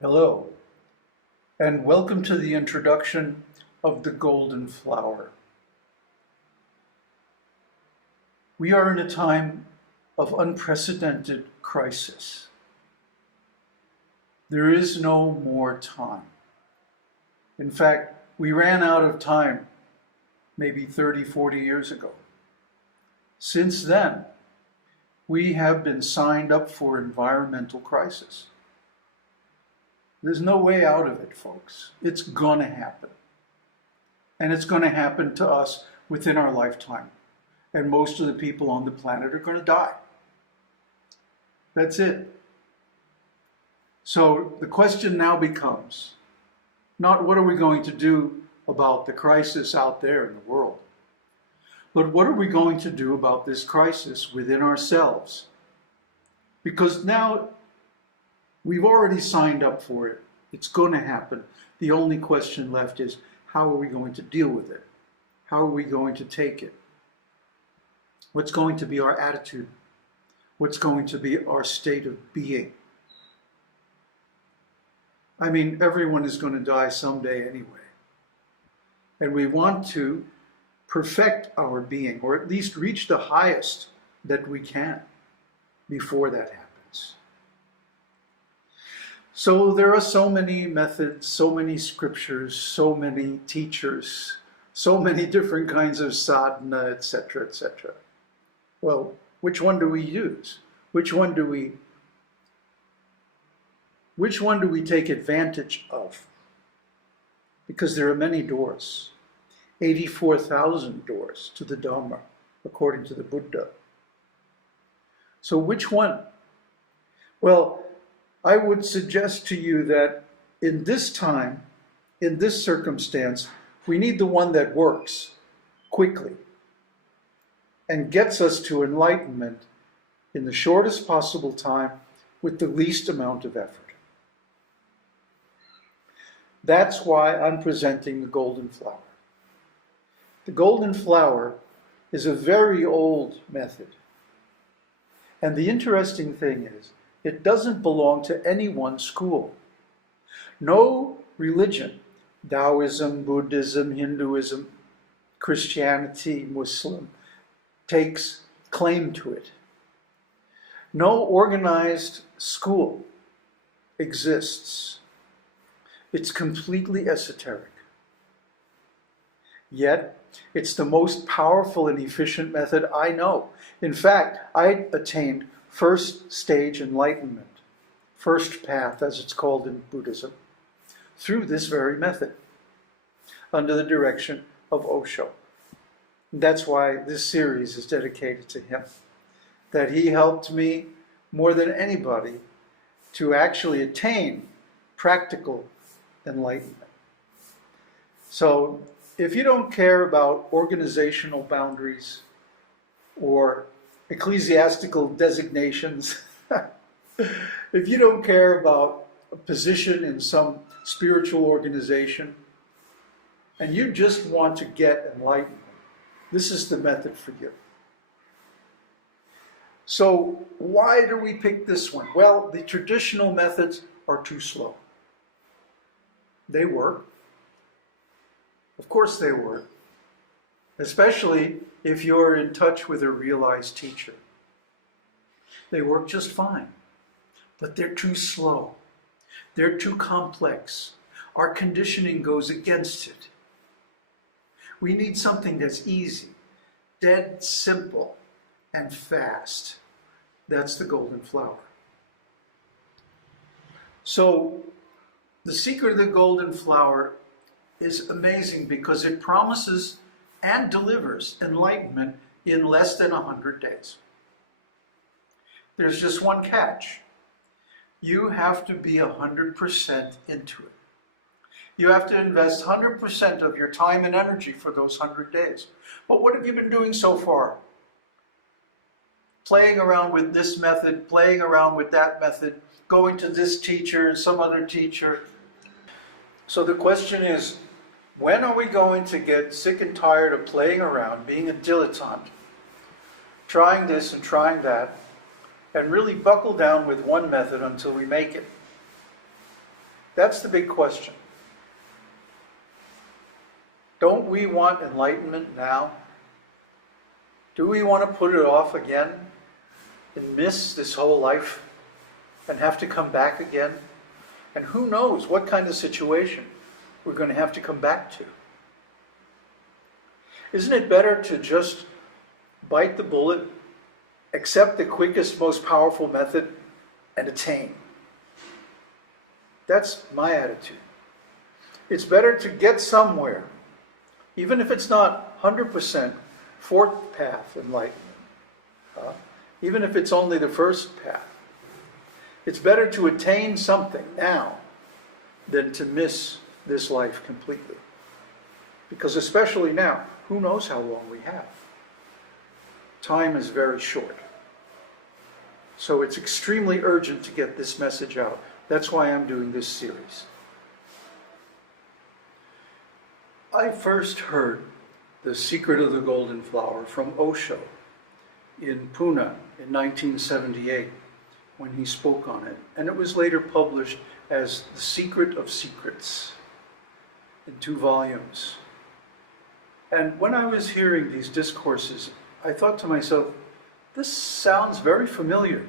Hello, and welcome to the introduction of the golden flower. We are in a time of unprecedented crisis. There is no more time. In fact, we ran out of time maybe 30, 40 years ago. Since then, we have been signed up for environmental crisis. There's no way out of it, folks. It's going to happen. And it's going to happen to us within our lifetime. And most of the people on the planet are going to die. That's it. So the question now becomes, not what are we going to do about the crisis out there in the world, but what are we going to do about this crisis within ourselves? Because now we've already signed up for it. It's going to happen. The only question left is, how are we going to deal with it? How are we going to take it? What's going to be our attitude? What's going to be our state of being? I mean, everyone is going to die someday anyway. And we want to perfect our being, or at least reach the highest that we can before that happens. So there are so many methods, so many scriptures, so many teachers, so many different kinds of sadhana, etc., etc. Well, which one do we use? Which one do we take advantage of? Because there are many doors, 84,000 doors to the Dhamma, according to the Buddha. So which one? Well, I would suggest to you that in this time, in this circumstance, we need the one that works quickly and gets us to enlightenment in the shortest possible time with the least amount of effort. That's why I'm presenting the golden flower. The golden flower is a very old method. And the interesting thing is, it doesn't belong to any one school. No religion, Taoism, Buddhism, Hinduism, Christianity, Muslim, takes claim to it. No organized school exists. It's completely esoteric. Yet, it's the most powerful and efficient method I know. In fact, I attained first stage enlightenment, first path as it's called in Buddhism, through this very method, under the direction of Osho. That's why this series is dedicated to him, that he helped me more than anybody to actually attain practical enlightenment. So if you don't care about organizational boundaries or ecclesiastical designations, if you don't care about a position in some spiritual organization, and you just want to get enlightenment, this is the method for you. So why do we pick this one? Well, the traditional methods are too slow. They work. Of course they work. Especially if you're in touch with a realized teacher. They work just fine. But they're too slow. They're too complex. Our conditioning goes against it. We need something that's easy, dead simple, and fast. That's the golden flower. So, the secret of the golden flower is amazing because it promises and delivers enlightenment in less than 100 days. There's just one catch. You have to be 100% into it. You have to invest 100% of your time and energy for those 100 days. But what have you been doing so far? Playing around with this method, playing around with that method, going to this teacher and some other teacher. So the question is, When are we going to get sick and tired of playing around, being a dilettante, trying this and trying that, and really buckle down with one method until we make it? That's the big question. Don't we want enlightenment now? Do we want to put it off again and miss this whole life and have to come back again? And who knows what kind of situation we're going to have to come back to. Isn't it better to just bite the bullet, accept the quickest, most powerful method, and attain? That's my attitude. It's better to get somewhere, even if it's not 100% fourth path enlightenment, even if it's only the first path. It's better to attain something now than to miss this life completely. Because especially now, who knows how long we have? Time is very short. So it's extremely urgent to get this message out. That's why I'm doing this series. I first heard The Secret of the Golden Flower from Osho in Pune in 1978 when he spoke on it. And it was later published as The Secret of Secrets in 2 volumes. And when I was hearing these discourses, I thought to myself, this sounds very familiar.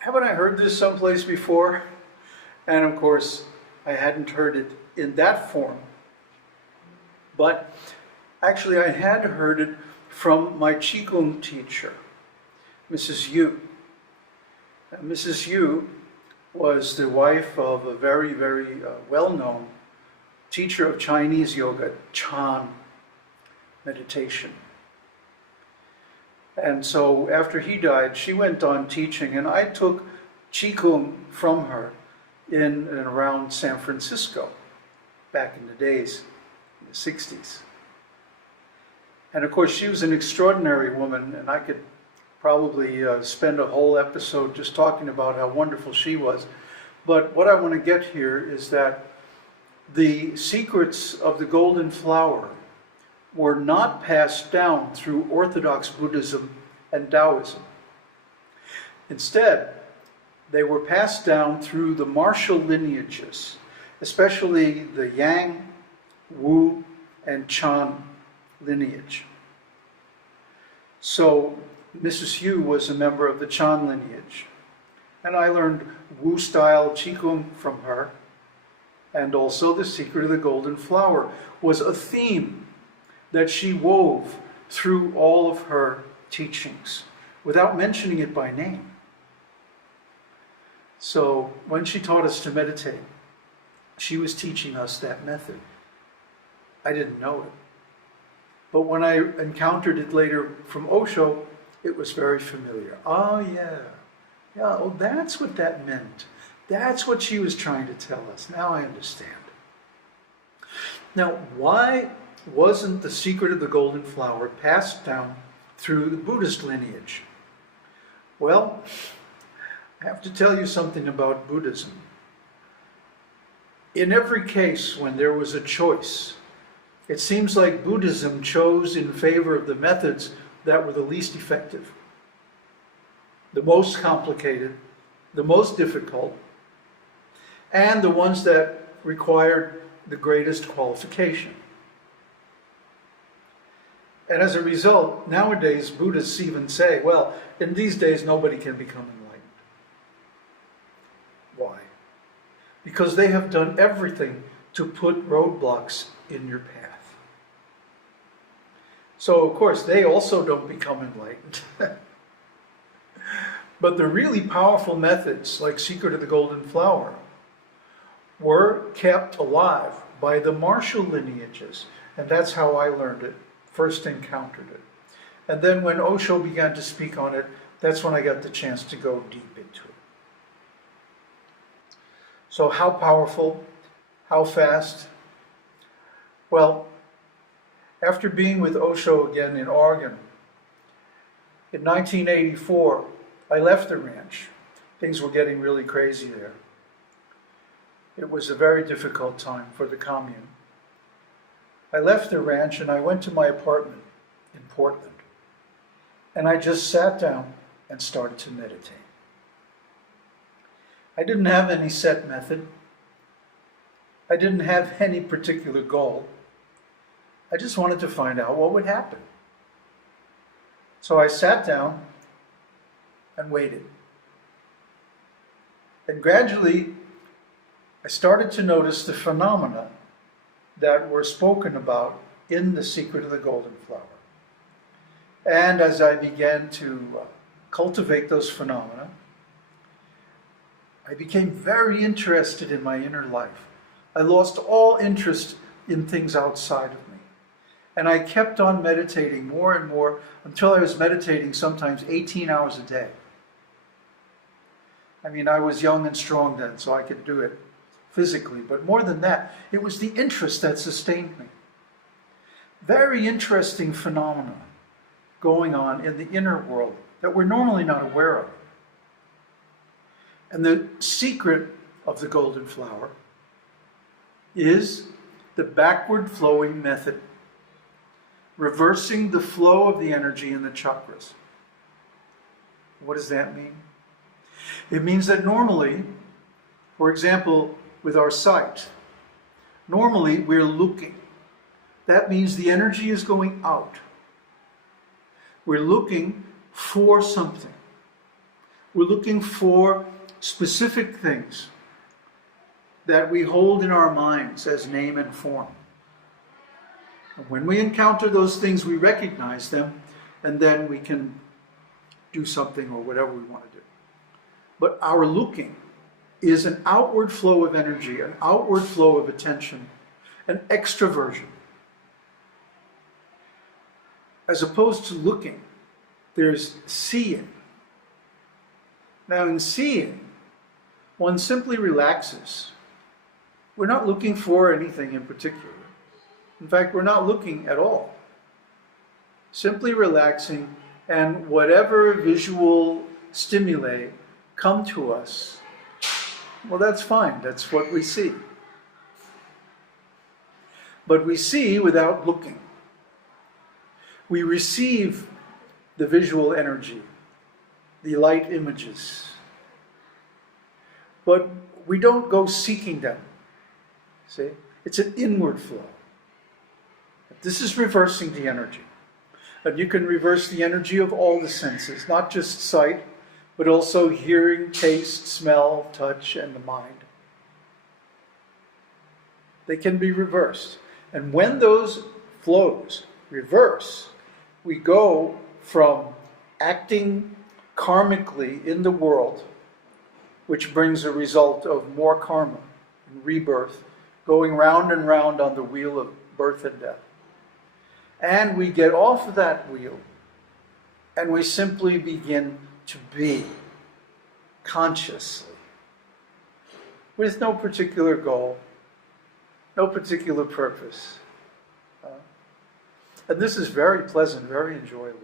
Haven't I heard this someplace before? And of course, I hadn't heard it in that form. But actually, I had heard it from my Qigong teacher, Mrs. Yu. And Mrs. Yu was the wife of a very, very well-known teacher of Chinese yoga, Chan meditation. And so after he died, she went on teaching, and I took Qigong from her in and around San Francisco, back in the days, in the 60s. And of course, she was an extraordinary woman, and I could probably spend a whole episode just talking about how wonderful she was. But what I want to get here is that the secrets of the Golden Flower were not passed down through Orthodox Buddhism and Taoism. Instead, they were passed down through the martial lineages, especially the Yang, Wu, and Chan lineage. So Mrs. Yu was a member of the Chan lineage, and I learned Wu-style Qigong from her, and also The Secret of the Golden Flower was a theme that she wove through all of her teachings without mentioning it by name. So when she taught us to meditate, she was teaching us that method. I didn't know it. But when I encountered it later from Osho, it was very familiar. Oh yeah, oh that's what that meant. That's what she was trying to tell us. Now I understand. Now, why wasn't The Secret of the Golden Flower passed down through the Buddhist lineage? Well, I have to tell you something about Buddhism. In every case when there was a choice, it seems like Buddhism chose in favor of the methods that were the least effective, the most complicated, the most difficult, and the ones that required the greatest qualification. And as a result, nowadays Buddhists even say, well, in these days nobody can become enlightened. Why? Because they have done everything to put roadblocks in your path. So of course they also don't become enlightened. But the really powerful methods, like Secret of the Golden Flower, were kept alive by the martial lineages. And that's how I learned it, first encountered it. And then when Osho began to speak on it, that's when I got the chance to go deep into it. So how powerful? How fast? Well, after being with Osho again in Oregon, in 1984, I left the ranch. Things were getting really crazy there. It was a very difficult time for the commune. I left the ranch and I went to my apartment in Portland. And I just sat down and started to meditate. I didn't have any set method. I didn't have any particular goal. I just wanted to find out what would happen. So I sat down and waited. And gradually, I started to notice the phenomena that were spoken about in The Secret of the Golden Flower. And as I began to cultivate those phenomena, I became very interested in my inner life. I lost all interest in things outside of me. And I kept on meditating more and more until I was meditating sometimes 18 hours a day. I mean, I was young and strong then, so I could do it physically. But more than that, it was the interest that sustained me. Very interesting phenomena going on in the inner world that we're normally not aware of. And the secret of the golden flower is the backward flowing method, reversing the flow of the energy in the chakras. What does that mean? It means that normally, for example, with our sight, normally we're looking. That means the energy is going out. We're looking for something. We're looking for specific things that we hold in our minds as name and form. And when we encounter those things, we recognize them, and then we can do something or whatever we want to do. But our looking is an outward flow of energy, an outward flow of attention, an extroversion. As opposed to looking, there's seeing. Now in seeing, one simply relaxes. We're not looking for anything in particular. In fact, we're not looking at all. Simply relaxing, and whatever visual stimuli come to us, well, that's fine. That's what we see. But we see without looking. We receive the visual energy, the light images, but we don't go seeking them. See? It's an inward flow. This is reversing the energy. And you can reverse the energy of all the senses, not just sight, but also hearing, taste, smell, touch, and the mind. They can be reversed. And when those flows reverse, we go from acting karmically in the world, which brings a result of more karma and rebirth, going round and round on the wheel of birth and death. And we get off of that wheel, and we simply begin to be consciously, with no particular goal, no particular purpose. And this is very pleasant, very enjoyable.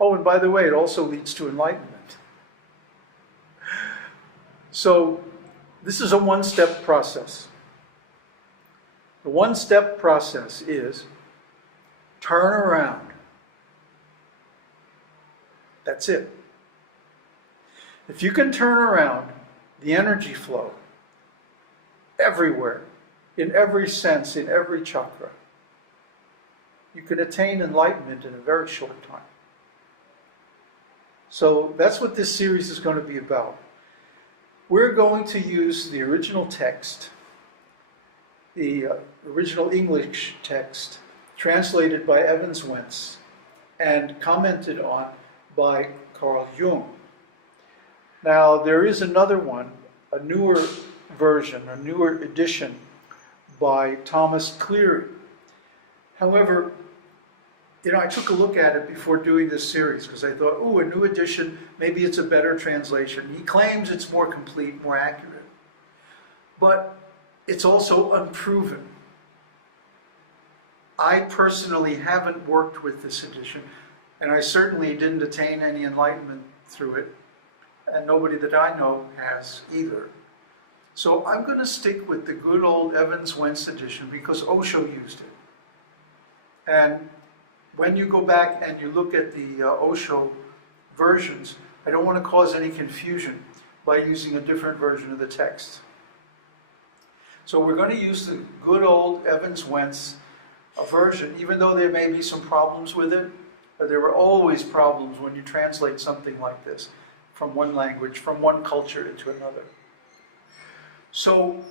Oh, and by the way, it also leads to enlightenment. So, this is a one-step process. The one-step process is turn around. That's it. If you can turn around the energy flow everywhere, in every sense, in every chakra, you can attain enlightenment in a very short time. So that's what this series is going to be about. We're going to use the original text, the original English text, translated by Evans Wentz and commented on by Carl Jung. Now, there is another one, a newer version, a newer edition by Thomas Cleary. However, I took a look at it before doing this series because I thought, oh, a new edition, maybe it's a better translation. He claims it's more complete, more accurate. But it's also unproven. I personally haven't worked with this edition, and I certainly didn't attain any enlightenment through it, and nobody that I know has either. So I'm going to stick with the good old Evans Wentz edition because Osho used it. And when you go back and you look at the Osho versions, I don't want to cause any confusion by using a different version of the text. So we're going to use the good old Evans-Wentz version, even though there may be some problems with it. There were always problems when you translate something like this from one language, from one culture into another. So,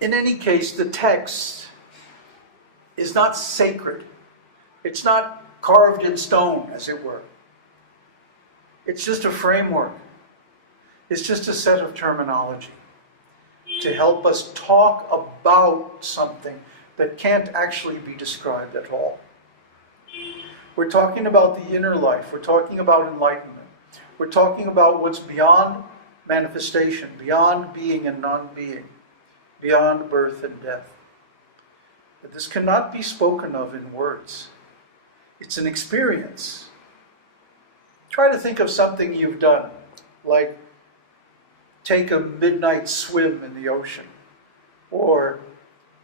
in any case, the text is not sacred. It's not carved in stone, as it were. It's just a framework. It's just a set of terminology to help us talk about something that can't actually be described at all. We're talking about the inner life. We're talking about enlightenment. We're talking about what's beyond manifestation, beyond being and non-being, beyond birth and death. But this cannot be spoken of in words. It's an experience. Try to think of something you've done, like take a midnight swim in the ocean, or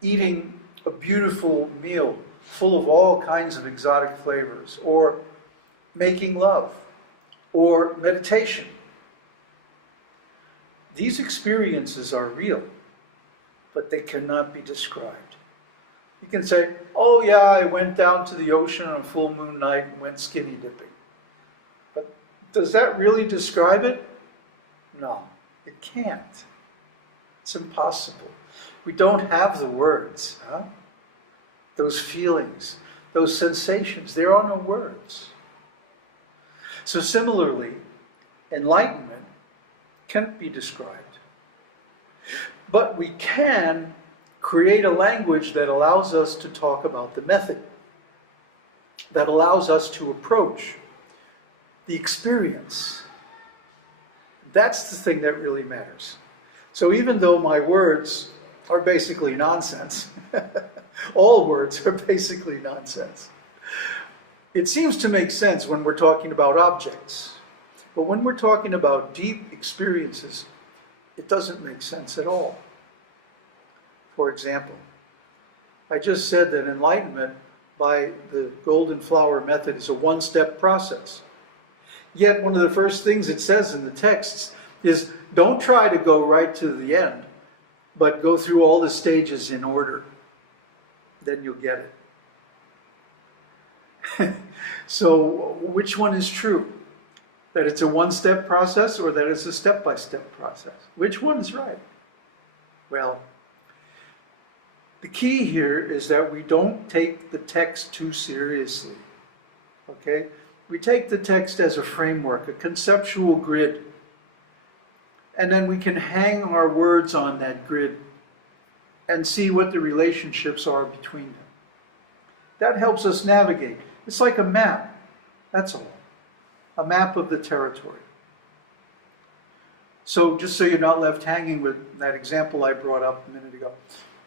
eating a beautiful meal full of all kinds of exotic flavors, or making love, or meditation. These experiences are real, but they cannot be described. You can say, oh yeah, I went down to the ocean on a full moon night and went skinny dipping. But does that really describe it? No, it can't. It's impossible. We don't have the words, huh? Those feelings, those sensations, there are no words. So similarly, enlightenment can't be described. But we can create a language that allows us to talk about the method, that allows us to approach the experience. That's the thing that really matters. So even though my words are basically nonsense, all words are basically nonsense, it seems to make sense when we're talking about objects. But when we're talking about deep experiences, it doesn't make sense at all. For example, I just said that enlightenment by the golden flower method is a one-step process. Yet one of the first things it says in the texts is don't try to go right to the end, but go through all the stages in order. Then you'll get it. So which one is true? That it's a one-step process or that it's a step-by-step process? Which one is right? Well, the key here is that we don't take the text too seriously. Okay? We take the text as a framework, a conceptual grid. And then we can hang our words on that grid and see what the relationships are between them. That helps us navigate. It's like a map, that's all. A map of the territory. So just so you're not left hanging with that example I brought up a minute ago.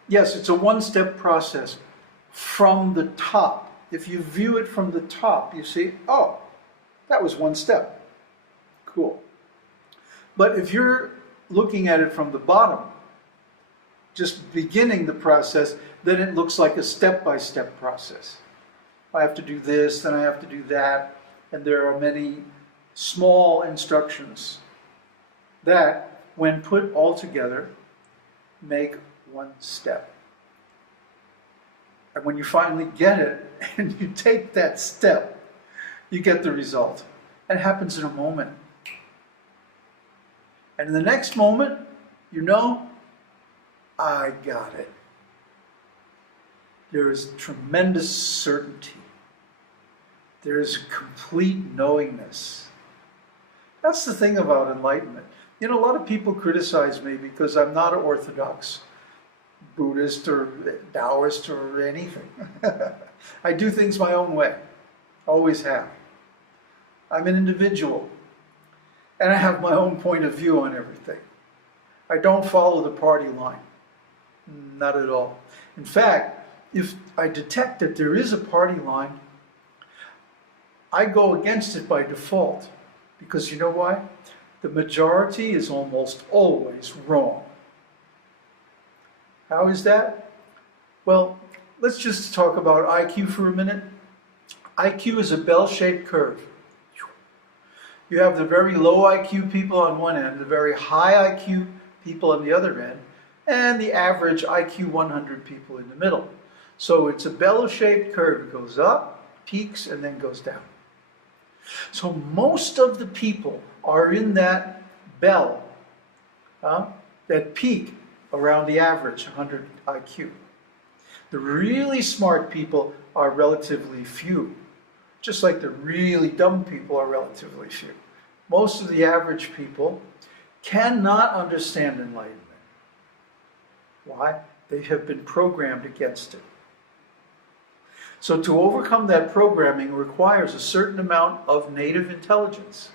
Yes, it's a one-step process from the top. If you view it from the top, you see, oh, that was one step. Cool. But if you're looking at it from the bottom, just beginning the process, then it looks like a step-by-step process. I have to do this, then I have to do that, and there are many small instructions that, when put all together, make one step. And when you finally get it, and you take that step, you get the result. It happens in a moment. And in the next moment, you know, I got it. There is tremendous certainty. There is complete knowingness. That's the thing about enlightenment. You know, a lot of people criticize me because I'm not an orthodox Buddhist or Taoist or anything. I do things my own way. Always have. I'm an individual. And I have my own point of view on everything. I don't follow the party line. Not at all. In fact, if I detect that there is a party line, I go against it by default. Because you know why? The majority is almost always wrong. How is that? Well, let's just talk about IQ for a minute. IQ is a bell-shaped curve. You have the very low IQ people on one end, the very high IQ people on the other end, and the average IQ 100 people in the middle. So it's a bell-shaped curve. It goes up, peaks, and then goes down. So most of the people are in that bell, that peak around the average 100 IQ. The really smart people are relatively few, just like the really dumb people are relatively few. Most of the average people cannot understand enlightenment. Why? They have been programmed against it. So to overcome that programming requires a certain amount of native intelligence.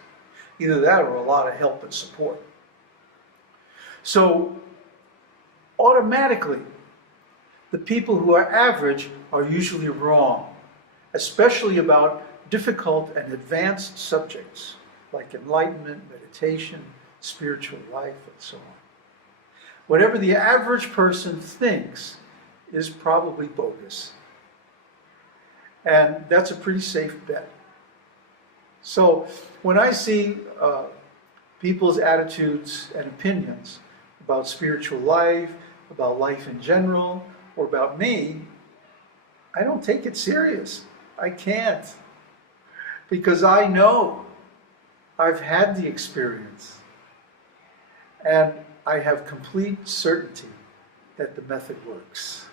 Either that or a lot of help and support. So automatically, the people who are average are usually wrong, especially about difficult and advanced subjects like enlightenment, meditation, spiritual life, and so on. Whatever the average person thinks is probably bogus. And that's a pretty safe bet. So when I see people's attitudes and opinions about spiritual life, about life in general, or about me, I don't take it serious. I can't. Because I know I've had the experience. And I have complete certainty that the method works.